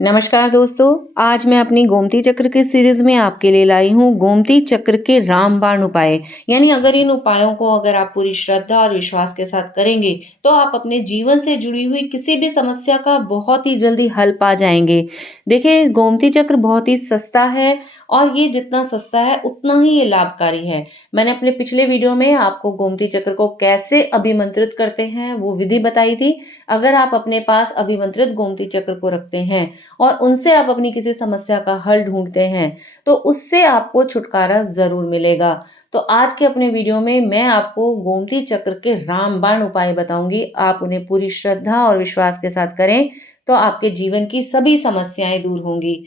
नमस्कार दोस्तों, आज मैं अपनी गोमती चक्र के सीरीज में आपके लिए लाई हूँ गोमती चक्र के रामबाण उपाय। यानी अगर इन उपायों को आप पूरी श्रद्धा और विश्वास के साथ करेंगे तो आप अपने जीवन से जुड़ी हुई किसी भी समस्या का बहुत ही जल्दी हल पा जाएंगे। देखिए, गोमती चक्र बहुत ही सस्ता है और ये जितना सस्ता है उतना ही ये लाभकारी है। मैंने अपने पिछले वीडियो में आपको गोमती चक्र को कैसे अभिमंत्रित करते हैं वो विधि बताई थी। अगर आप अपने पास अभिमंत्रित गोमती चक्र को रखते हैं और उनसे आप अपनी किसी समस्या का हल ढूंढते हैं तो उससे आपको छुटकारा जरूर मिलेगा। तो आज के अपने वीडियो में मैं आपको गोमती चक्र के रामबाण उपाय बताऊंगी। आप उन्हें पूरी श्रद्धा और विश्वास के साथ करें तो आपके जीवन की सभी समस्याएं दूर होंगी।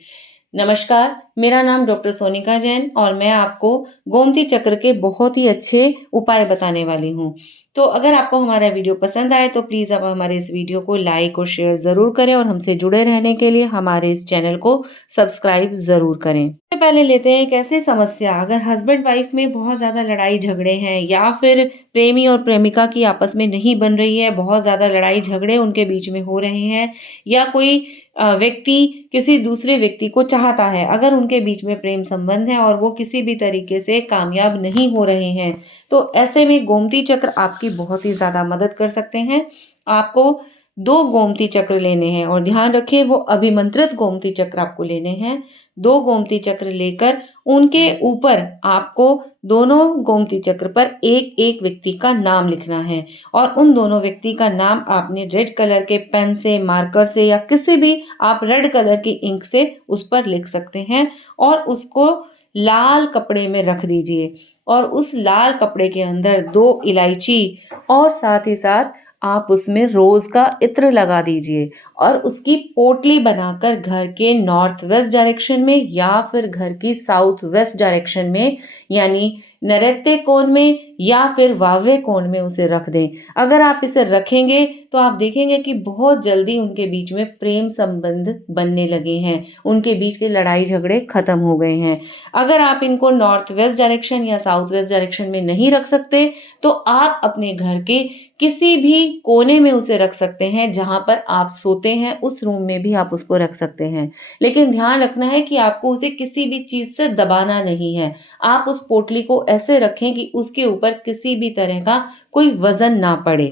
नमस्कार, मेरा नाम डॉक्टर सोनिका जैन और मैं आपको गोमती चक्र के बहुत ही अच्छे उपाय बताने वाली हूँ। तो अगर आपको हमारा वीडियो पसंद आए तो प्लीज़ आप हमारे इस वीडियो को लाइक और शेयर ज़रूर करें और हमसे जुड़े रहने के लिए हमारे इस चैनल को सब्सक्राइब ज़रूर करें। सबसे पहले लेते हैं एक ऐसी समस्या, अगर हस्बैंड वाइफ में बहुत ज़्यादा लड़ाई झगड़े हैं या फिर प्रेमी और प्रेमिका की आपस में नहीं बन रही है, बहुत ज़्यादा लड़ाई झगड़े उनके बीच में हो रहे हैं या कोई व्यक्ति किसी दूसरे व्यक्ति को चाहता है, अगर उनके बीच में प्रेम संबंध है और वो किसी भी तरीके से कामयाब नहीं हो रहे हैं, तो ऐसे में गोमती चक्र आपकी बहुत ही ज़्यादा मदद कर सकते हैं। आपको 2 गोमती चक्र लेने हैं और ध्यान रखिए वो अभिमंत्रित गोमती चक्र आपको लेने हैं। 2 गोमती चक्र लेकर उनके ऊपर आपको दोनों गोमती चक्र पर एक-एक व्यक्ति का नाम लिखना है और उन दोनों व्यक्ति का नाम आपने रेड कलर के पेन से, मार्कर से या किसी भी आप रेड कलर की इंक से उस पर लिख सकते हैं और उसको लाल कपड़े में रख दीजिए और उस लाल कपड़े के अंदर 2 इलायची और साथ ही साथ आप उसमें रोज का इत्र लगा दीजिए और उसकी पोटली बनाकर घर के नॉर्थ वेस्ट डायरेक्शन में या फिर घर की साउथ वेस्ट डायरेक्शन में, यानी नैऋत्य कोण में या फिर वायव्य कोण में उसे रख दें। अगर आप इसे रखेंगे तो आप देखेंगे कि बहुत जल्दी उनके बीच में प्रेम संबंध बनने लगे हैं, उनके बीच के लड़ाई झगड़े खत्म हो गए हैं। अगर आप इनको नॉर्थ वेस्ट डायरेक्शन या साउथ वेस्ट डायरेक्शन में नहीं रख सकते तो आप अपने घर के किसी भी कोने में उसे रख सकते हैं, जहां पर आप सोते हैं उस रूम में भी आप उसको रख सकते हैं। लेकिन ध्यान रखना है कि आपको उसे किसी भी चीज से दबाना नहीं है। आप उस पोटली को ऐसे रखें कि उसके ऊपर किसी भी तरह का कोई वजन ना पड़े।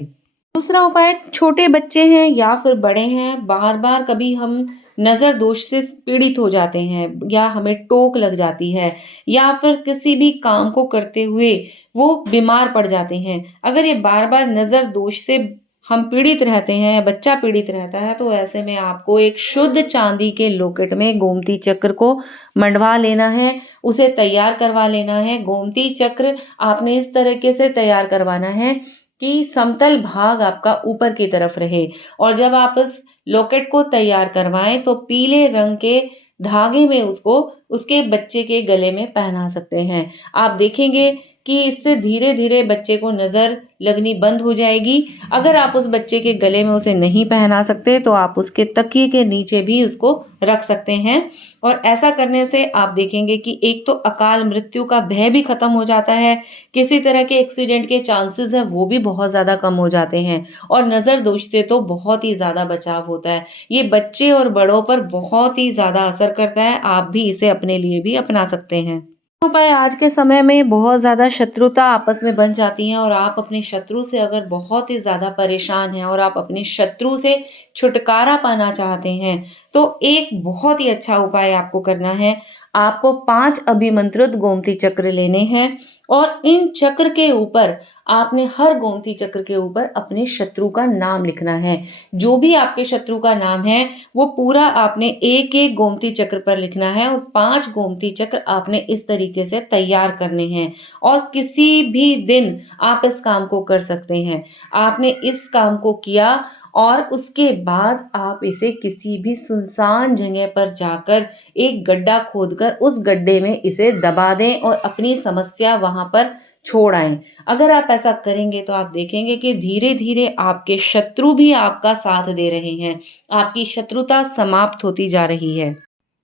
दूसरा उपाय, छोटे बच्चे हैं या फिर बड़े हैं, बार बार कभी हम नज़र दोष से पीड़ित हो जाते हैं या हमें टोक लग जाती है या फिर किसी भी काम को करते हुए वो बीमार पड़ जाते हैं। अगर ये बार बार नज़र दोष से हम पीड़ित रहते हैं, बच्चा पीड़ित रहता है, तो ऐसे में आपको एक शुद्ध चांदी के लॉकेट में गोमती चक्र को मंडवा लेना है, उसे तैयार करवा लेना है। गोमती चक्र आपने इस तरीके से तैयार करवाना है कि समतल भाग आपका ऊपर की तरफ रहे और जब आप इस लॉकेट को तैयार करवाएं तो पीले रंग के धागे में उसको उसके बच्चे के गले में पहना सकते हैं। आप देखेंगे कि इससे धीरे धीरे बच्चे को नज़र लगनी बंद हो जाएगी। अगर आप उस बच्चे के गले में उसे नहीं पहना सकते तो आप उसके तकिए के नीचे भी उसको रख सकते हैं और ऐसा करने से आप देखेंगे कि एक तो अकाल मृत्यु का भय भी खत्म हो जाता है, किसी तरह के एक्सीडेंट के चांसेस हैं वो भी बहुत ज़्यादा कम हो जाते हैं और नज़र दोष से तो बहुत ही ज़्यादा बचाव होता है। ये बच्चे और बड़ों पर बहुत ही ज़्यादा असर करता है। आप भी इसे अपने लिए भी अपना सकते हैं। उपाय, आज के समय में बहुत ज़्यादा शत्रुता आपस में बन जाती है और आप अपने शत्रु से अगर बहुत ही ज़्यादा परेशान हैं और आप अपने शत्रु से छुटकारा पाना चाहते हैं तो एक बहुत ही अच्छा उपाय आपको करना है। आपको 5 अभिमंत्रित गोमती चक्र लेने हैं और इन चक्र के ऊपर आपने हर गोमती चक्र के ऊपर अपने शत्रु का नाम लिखना है। जो भी आपके शत्रु का नाम है वो पूरा आपने एक एक गोमती चक्र पर लिखना है और 5 गोमती चक्र आपने इस तरीके से तैयार करने हैं और किसी भी दिन आप इस काम को कर सकते हैं। आपने इस काम को किया और उसके बाद आप इसे किसी भी सुनसान जगह पर जाकर एक गड्ढा खोदकर उस गड्ढे में इसे दबा दें और अपनी समस्या वहां पर छोड़ आएं। अगर आप ऐसा करेंगे तो आप देखेंगे कि धीरे धीरे आपके शत्रु भी आपका साथ दे रहे हैं, आपकी शत्रुता समाप्त होती जा रही है।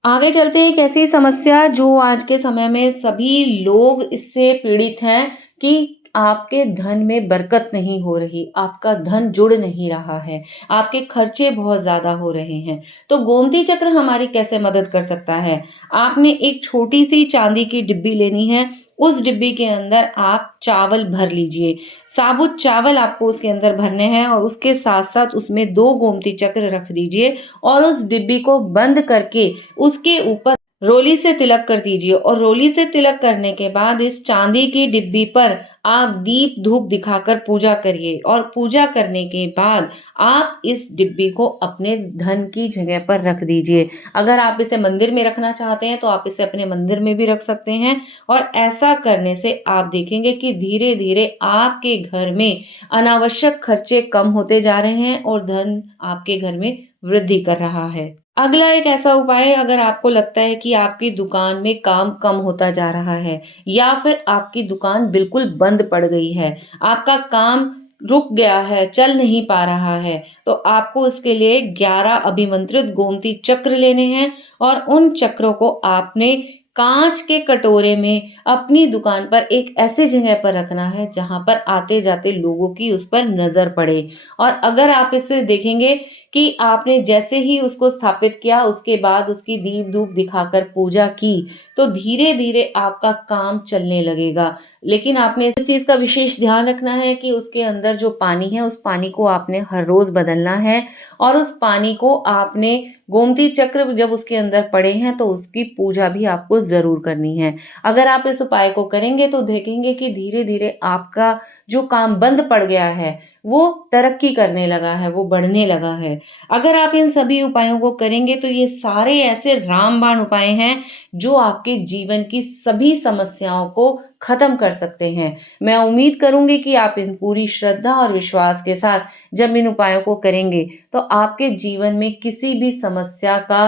आगे चलते हैं, एक ऐसी समस्या जो आज के समय में सभी लोग इससे पीड़ित हैं कि आपके धन में बरकत नहीं हो रही, आपका धन जुड़ नहीं रहा है, आपके खर्चे बहुत ज़्यादा हो रहे हैं। तो गोमती चक्र हमारी कैसे मदद कर सकता है? आपने एक छोटी-सी चांदी की डिब्बी लेनी है, उस डिब्बी के अंदर आप चावल भर लीजिए। साबुत चावल आपको उसके अंदर भरने हैं और उसके साथ-साथ उसमें 2 गोमती चक्र रख दीजिए और उस डिब्बी को बंद करके उसके ऊपर रोली से तिलक कर दीजिए और रोली से तिलक करने के बाद इस चांदी की डिब्बी पर आप दीप धूप दिखाकर पूजा करिए और पूजा करने के बाद आप इस डिब्बी को अपने धन की जगह पर रख दीजिए। अगर आप इसे मंदिर में रखना चाहते हैं तो आप इसे अपने मंदिर में भी रख सकते हैं और ऐसा करने से आप देखेंगे कि धीरे-धीरे आपके घर में अनावश्यक खर्चे कम होते जा रहे हैं और धन आपके घर में वृद्धि कर रहा है। अगला एक ऐसा उपाय है, अगर आपको लगता है कि आपकी दुकान में काम कम होता जा रहा है या फिर आपकी दुकान बिल्कुल बंद पड़ गई है, आपका काम रुक गया है, चल नहीं पा रहा है, तो आपको इसके लिए 11 अभिमंत्रित गोमती चक्र लेने हैं और उन चक्रों को आपने काँच के कटोरे में अपनी दुकान पर एक ऐसी जगह पर रखना है जहाँ पर आते-जाते लोगों की उस पर नज़र पड़े। और अगर आप इसे देखेंगे कि आपने जैसे ही उसको स्थापित किया, उसके बाद उसकी दीप-धूप दिखाकर पूजा की, तो धीरे-धीरे आपका काम चलने लगेगा। लेकिन आपने इस चीज़ का विशेष ध्यान रखना है कि उसके अंदर जो पानी है, उस पानी को आपने हर रोज़ बदलना है और उस पानी को आपने गोमती चक्र जब उसके अंदर पड़े हैं, तो उसकी पूजा भी आपको ज़रूर करनी है। अगर आप इस उपाय को करेंगे, तो देखेंगे कि धीरे-धीरे आपका जो काम बंद पड़ गया है, वो तरक्की करने लगा है, वो बढ़ने लगा है। अगर आप इन सभी उपायों को करेंगे तो ये सारे ऐसे रामबाण उपाय हैं जो आपके जीवन की सभी समस्याओं को खत्म कर सकते हैं। मैं उम्मीद करूँगी कि आप इस पूरी श्रद्धा और विश्वास के साथ जब इन उपायों को करेंगे तो आपके जीवन में किसी भी समस्या का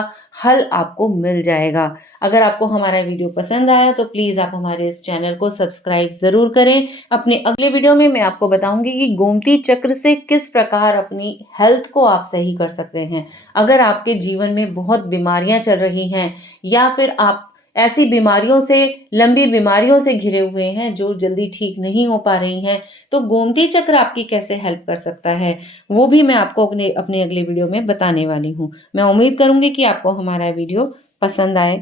हल आपको मिल जाएगा। अगर आपको हमारा वीडियो पसंद आया तो प्लीज़ आप हमारे इस चैनल को सब्सक्राइब ज़रूर करें। अपने अगले वीडियो में मैं आपको बताऊँगी कि गोमती चक्र से किस प्रकार अपनी हेल्थ को आप सही कर सकते हैं। अगर आपके जीवन में बहुत बीमारियाँ चल रही हैं या फिर आप ऐसी बीमारियों से लंबी बीमारियों से घिरे हुए हैं जो जल्दी ठीक नहीं हो पा रही हैं, तो गोमती चक्र आपकी कैसे हेल्प कर सकता है, वो भी मैं आपको अपने अपने अगले वीडियो में बताने वाली हूँ। मैं उम्मीद करूँगी कि आपको हमारा वीडियो पसंद आए।